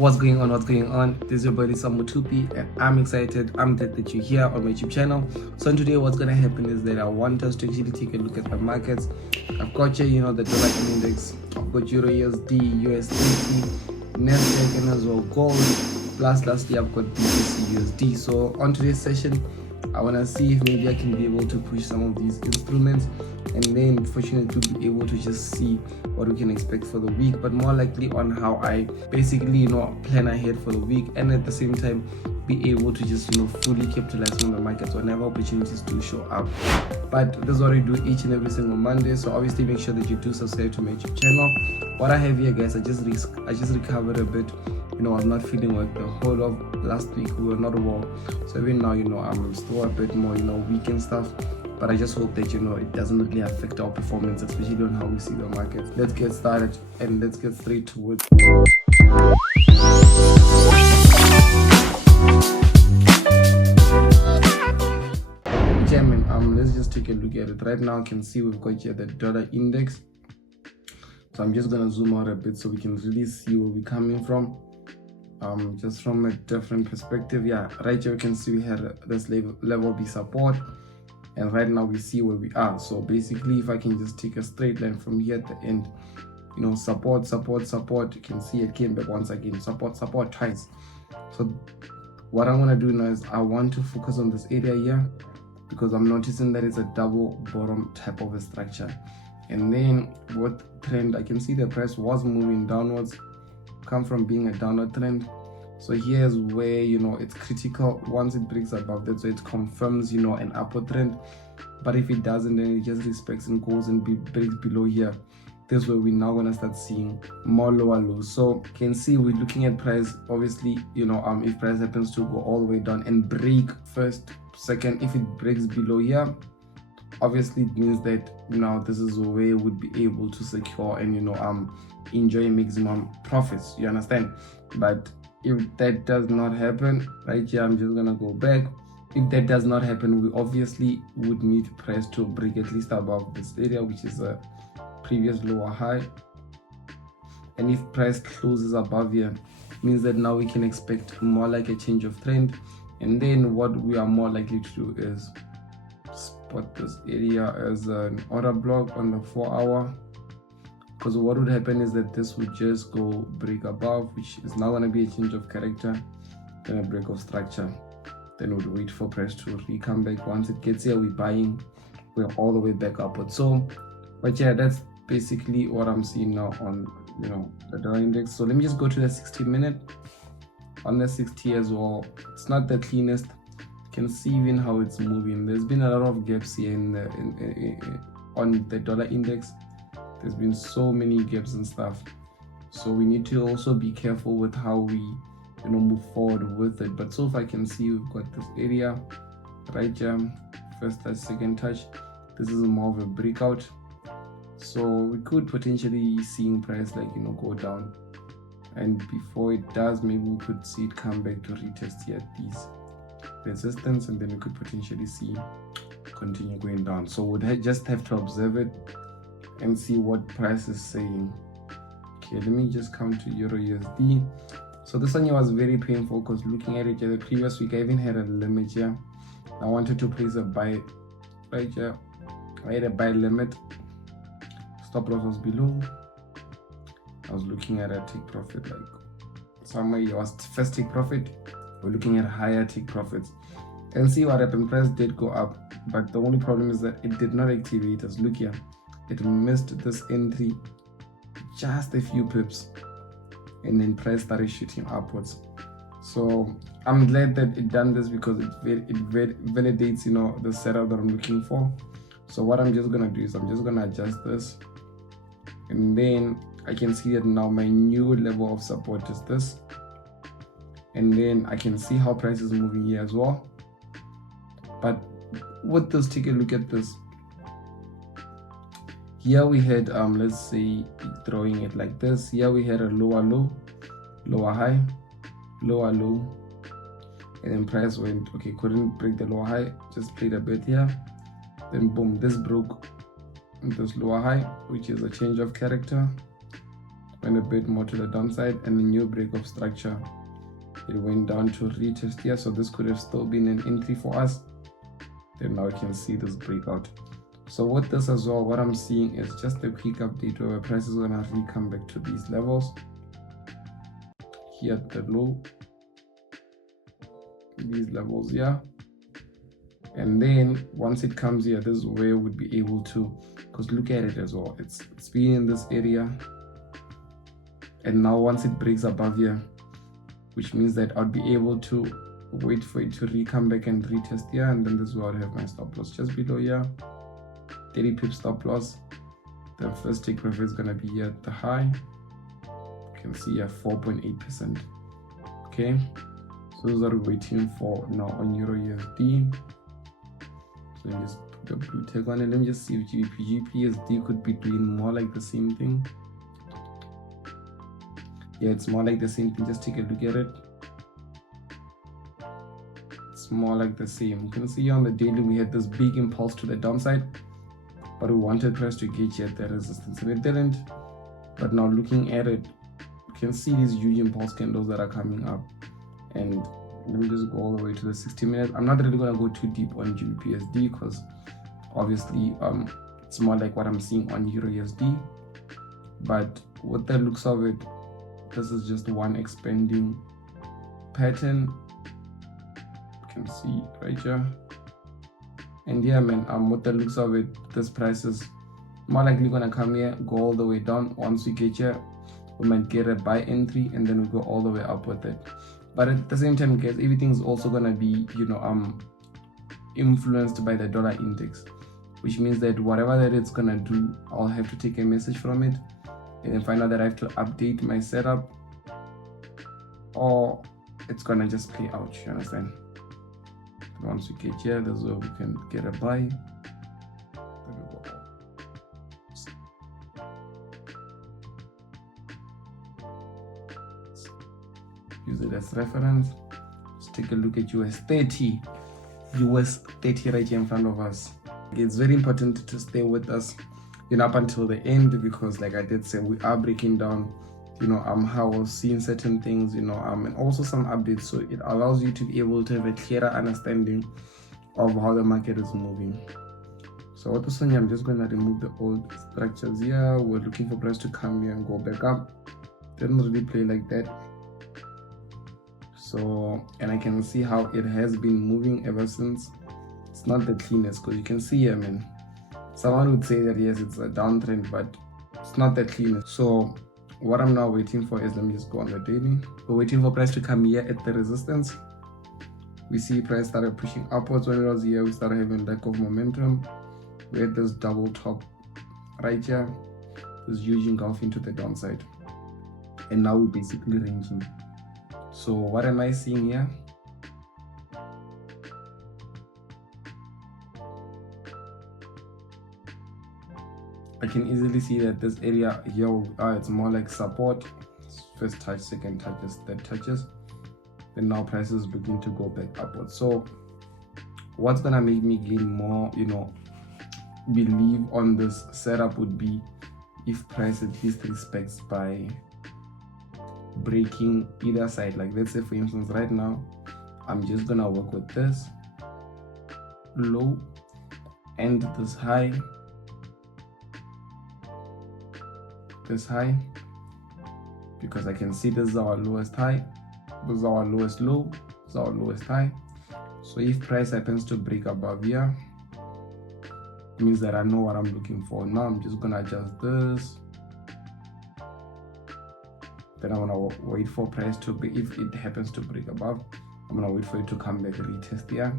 What's going on? This is your boy Lesiba Mothupi, and I'm excited. I'm glad that you're here on my YouTube channel. So today what's gonna happen is that I want us to actually take a look at the markets. I've got here, the dollar index, I've got Euro USD, US30, Nasdaq, and as well gold. Plus lastly I've got BTC USD. So on today's session, I wanna see if maybe I can be able to push some of these instruments, and then fortunately to be able to just see what we can expect for the week, but more likely on how I basically plan ahead for the week, and at the same time be able to just fully capitalize on the markets whenever opportunities do show up. But this is what I do each and every single Monday, so obviously make sure that you do subscribe to my YouTube channel. What I have here, guys, I just recovered a bit. I was not feeling well the whole of last week. We were not well, so even now I'm still a bit more weak and stuff, but I just hope that it doesn't really affect our performance, especially on how we see the market. Let's get started and let's get straight to it. Let's just take a look at it. Right now I can see we've got here the dollar index, so I'm just gonna zoom out a bit so we can really see where we're coming from, just from a different perspective. Right here we can see we had this level B support, and right now we see where we are. So basically, if I can just take a straight line from here at the end, support, you can see it came back once again, support twice. So what I want to do now is I want to focus on this area here, because I'm noticing that it's a double bottom type of a structure. And then what trend, I can see the price was moving downwards, come from being a downward trend. So here's where it's critical. Once it breaks above that, so it confirms an upward trend. But if it doesn't, then it just respects and goes and breaks below here. This is where we're now gonna start seeing more lower lows. So you can see we're looking at price, obviously, if price happens to go all the way down and break first, second, if it breaks below here, obviously it means that now this is where we would be able to secure and enjoy maximum profits, you understand? But if that does not happen, right here I'm just gonna go back. If that does not happen, we obviously would need price to break at least above this area, which is a previous lower high. And if price closes above here, means that now we can expect more like a change of trend. And then what we are more likely to do is spot this area as an order block on the 4-hour, because what would happen is that this would just go break above, which is now going to be a change of character, then a break of structure, then we'd wait for price to come back. Once it gets here, we're buying, we're all the way back upward. So but yeah, that's basically what I'm seeing now on the dollar index. So let me just go to the 60-minute. On the 60 as well, it's not the cleanest. You can see even how it's moving. There's been a lot of gaps here on the dollar index. There's been so many gaps and stuff, so we need to also be careful with how we move forward with it. But so far I can see we've got this area right here, first touch, second touch. This is more of a breakout, so we could potentially seeing price go down, and before it does, maybe we could see it come back to retest here at these resistance, and then we could potentially see continue going down. So we'd just have to observe it and see what price is saying. Okay, let me just come to Euro USD. So this one here was very painful, because looking at it here, the previous week I even had a limit here. I wanted to place a buy right here. I had a buy limit, stop loss was below. I was looking at a take profit, somewhere it was first take profit. We're looking at higher take profits, and see what happened. Price did go up, but the only problem is that it did not activate us. Look here, it missed this entry just a few pips, and then price started shooting upwards. So I'm glad that it done this, because it validates the setup that I'm looking for. So what I'm just gonna do is I'm just gonna adjust this, and then I can see that now my new level of support is this, and then I can see how price is moving here as well. But with this, take a look at this. Here we had let's say drawing it like this. Here we had a lower low, lower high, lower low, and then price went okay, couldn't break the lower high, just played a bit here, then boom, this broke this lower high, which is a change of character. went a bit more to the downside, and a new break of structure. It went down to retest here, so this could have still been an entry for us. Then now you can see this breakout. So with this as well, what I'm seeing is just a quick update where price is gonna come back to these levels here at the low, these levels here, and then once it comes here, this is where we'd be able to, because look at it as well, it's been in this area, and now once it breaks above here, which means that I'd be able to wait for it to come back and retest here, and then this is where I have my stop loss just below here, 30 pip stop loss. The first take profit is gonna be here at the high. You can see here 4.8%. Okay, so this is what we're waiting for now on Euro USD. So let me just put the blue tag on it. Let me just see if GBP USD could be doing more like the same thing. Yeah, it's more like the same thing. Just take a look at it. It's more like the same. You can see on the daily we had this big impulse to the downside, but we wanted price to get here at the resistance and it didn't. But now looking at it, you can see these huge impulse candles that are coming up. And let me just go all the way to the 60 minutes. I'm not really gonna go too deep on GBP USD because obviously it's more like what I'm seeing on Euro USD. But with the looks of it, this is just one expanding pattern. You can see right here. And yeah, man, with the looks of it, this price is more likely gonna come here, go all the way down. Once we get here, we might get a buy entry, and then we go all the way up with it. But at the same time, guys, everything's also gonna be, influenced by the dollar index, which means that whatever that it's gonna do, I'll have to take a message from it and then find out that I have to update my setup, or it's gonna just play out. You understand? Once we get here, that's where we can get a buy. There we go. Use it as reference. Let's take a look at US30. US30 right here in front of us. It's very important to stay with us, up until the end, because like I did say, we are breaking down how we're seeing certain things, and also some updates, so it allows you to be able to have a clearer understanding of how the market is moving. So what this one, I'm just gonna remove the old structures here. We're looking for price to come here and go back up. Didn't really play like that. So, and I can see how it has been moving ever since. It's not the cleanest, because you can see here, man, someone would say that yes, it's a downtrend, but it's not the cleanest. So what I'm now waiting for is, let me just go on the daily. We're waiting for price to come here at the resistance. We see price started pushing upwards. When it was here, we started having lack of momentum. We had this double top right here, this huge engulf into the downside, and now we're basically ranging. So what am I seeing here? I can easily see that this area here, it's more like support. First touch, second touches, third touches. Then now price is looking to go back upwards. So what's gonna make me gain more, believe on this setup would be if price at least respects by breaking either side. Like let's say for instance right now, I'm just gonna work with this low and this high, because I can see this is our lowest high, this is our lowest low, this is our lowest high. So if price happens to break above here, it means that I know what I'm looking for. Now I'm just gonna adjust this, then I'm gonna wait for price to be, if it happens to break above, I'm gonna wait for it to come back, retest here,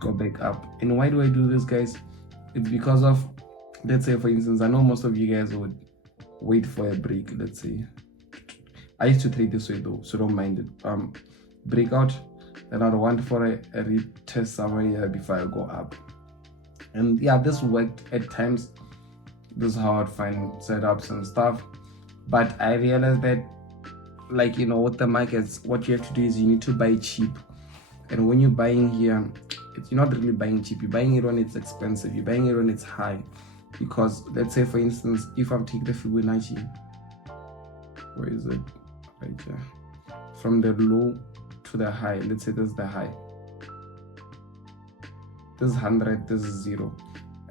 go back up. And why do I do this, guys? It's because of, let's say for instance, I know most of you guys would wait for a break. Let's say I used to trade this way though, so don't mind it. Breakout, then I'd want for a retest somewhere here before I go up. And yeah, this worked at times. This is how I'd find setups and stuff. But I realized that, like, with the markets, what you have to do is you need to buy cheap. And when you're buying here, you're not really buying cheap. You're buying it when it's expensive. You're buying it when it's high. Because let's say for instance, if I'm taking the Fibonacci, where is it? Right here. From the low to the high. Let's say this is the high. This is 100, this is 0.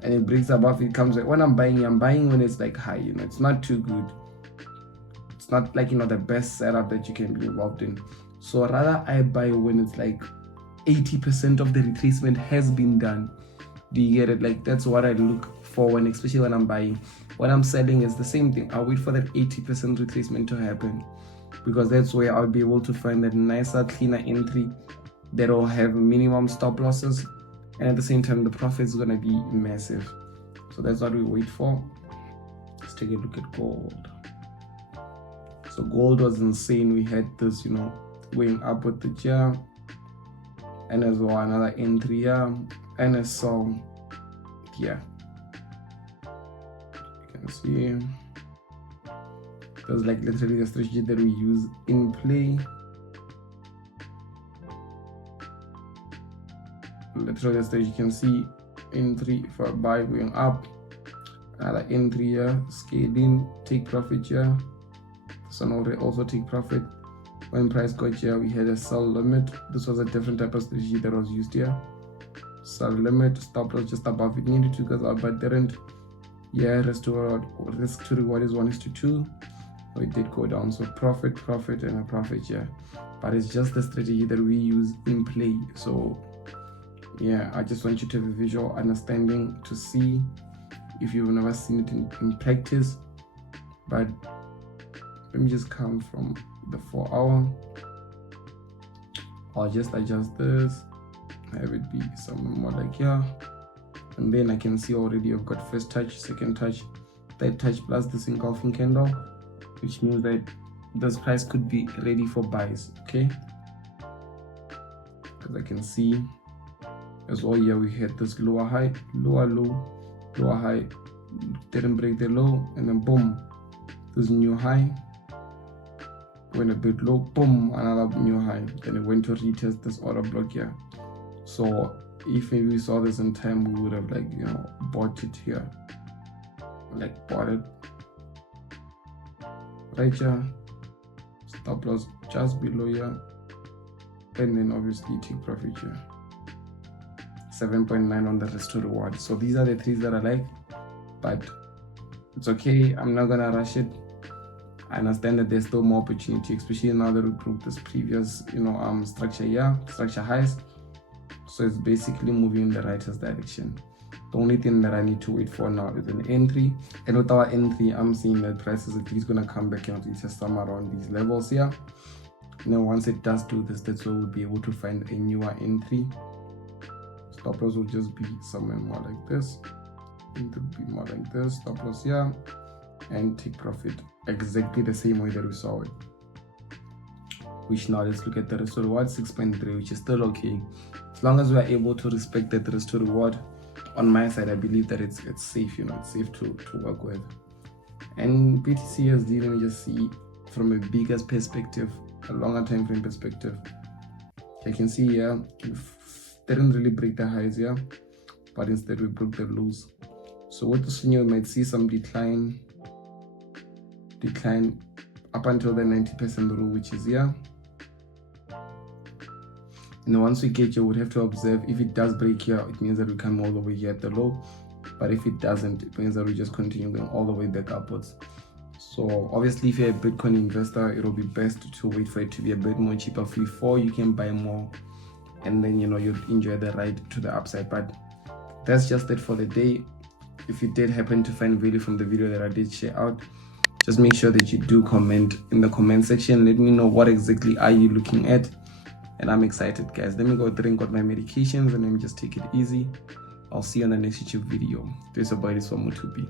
And it breaks above, it comes like, when I'm buying when it's like high, you know, it's not too good. It's not like, you know, the best setup that you can be involved in. So rather I buy when it's like 80% of the retracement has been done. Do you get it? Like, that's what I look for when, especially when I'm buying. When I'm selling, it's the same thing. I'll wait for that 80% retracement to happen, because that's where I'll be able to find that nicer, cleaner entry that will have minimum stop losses, and at the same time the profit is going to be massive. So that's what we wait for. Let's take a look at gold. So gold was insane. We had this, you know, going up with the year, and as well another entry here, and a sell here. You can see there's like literally the strategy that we use in play. Literally the strategy, you can see entry for a buy going up, another entry here, scale in, take profit here. So now they also take profit. When price got here, we had a sell limit. This was a different type of strategy that was used here. Sell limit, stop loss just above it, needed to go out but didn't. Yeah, risk to reward is 1:2. So it did go down. So profit, and a profit here. But it's just the strategy that we use in play. So yeah, I just want you to have a visual understanding to see if you've never seen it in practice. But let me just come from the 4 hour. I'll just adjust this, have it be something more like here, and then I can see already I've got first touch, second touch, third touch plus this engulfing candle, which means that this price could be ready for buys. Okay, because I can see as well here we had this lower high, lower low, lower high, didn't break the low, and then boom, this new high, went a bit low, boom, another new high, then it went to retest this order block here. So if maybe we saw this in time, we would have, like, you know, bought it here, like bought it right here, stop loss just below here, and then obviously take profit here. 7.9 on the risk to reward. So these are the threes that I like, but it's okay, I'm not gonna rush it. I understand that there's still more opportunity, especially now that we broke this previous, you know, structure here, structure highs. So it's basically moving in the rightest direction. The only thing that I need to wait for now is an entry, and with our entry, I'm seeing that price is at least gonna come back and retest somewhere around these levels here. And then once it does do this, that's where we'll be able to find a newer entry. Stop loss will just be somewhere more like this. It will be more like this. Stop loss here, and take profit exactly the same way that we saw it. Which now let's look at the risk to reward 6.3, which is still okay. As long as we are able to respect that risk to reward, on my side, I believe that it's safe, you know, it's safe to work with. And BTC USD, let me just see from a bigger perspective, a longer time frame perspective. I can see here, we didn't really break the highs here, but instead we broke the lows. So with this, you might see some decline up until the 90% rule, which is here. And once we get here, we'd have to observe if it does break here, it means that we come all the way here at the low. But if it doesn't, it means that we just continue going all the way back upwards. So obviously, if you're a Bitcoin investor, it'll be best to wait for it to be a bit more cheaper before you can buy more, and then, you know, you'd enjoy the ride to the upside. But that's just it for the day. If you did happen to find value from the video that I did share out, just make sure that you do comment in the comment section. Let me know what exactly are you looking at, and I'm excited, guys. Let me go drink out my medications and let me just take it easy. I'll see you on the next YouTube video. This is Lesiba Mothupi.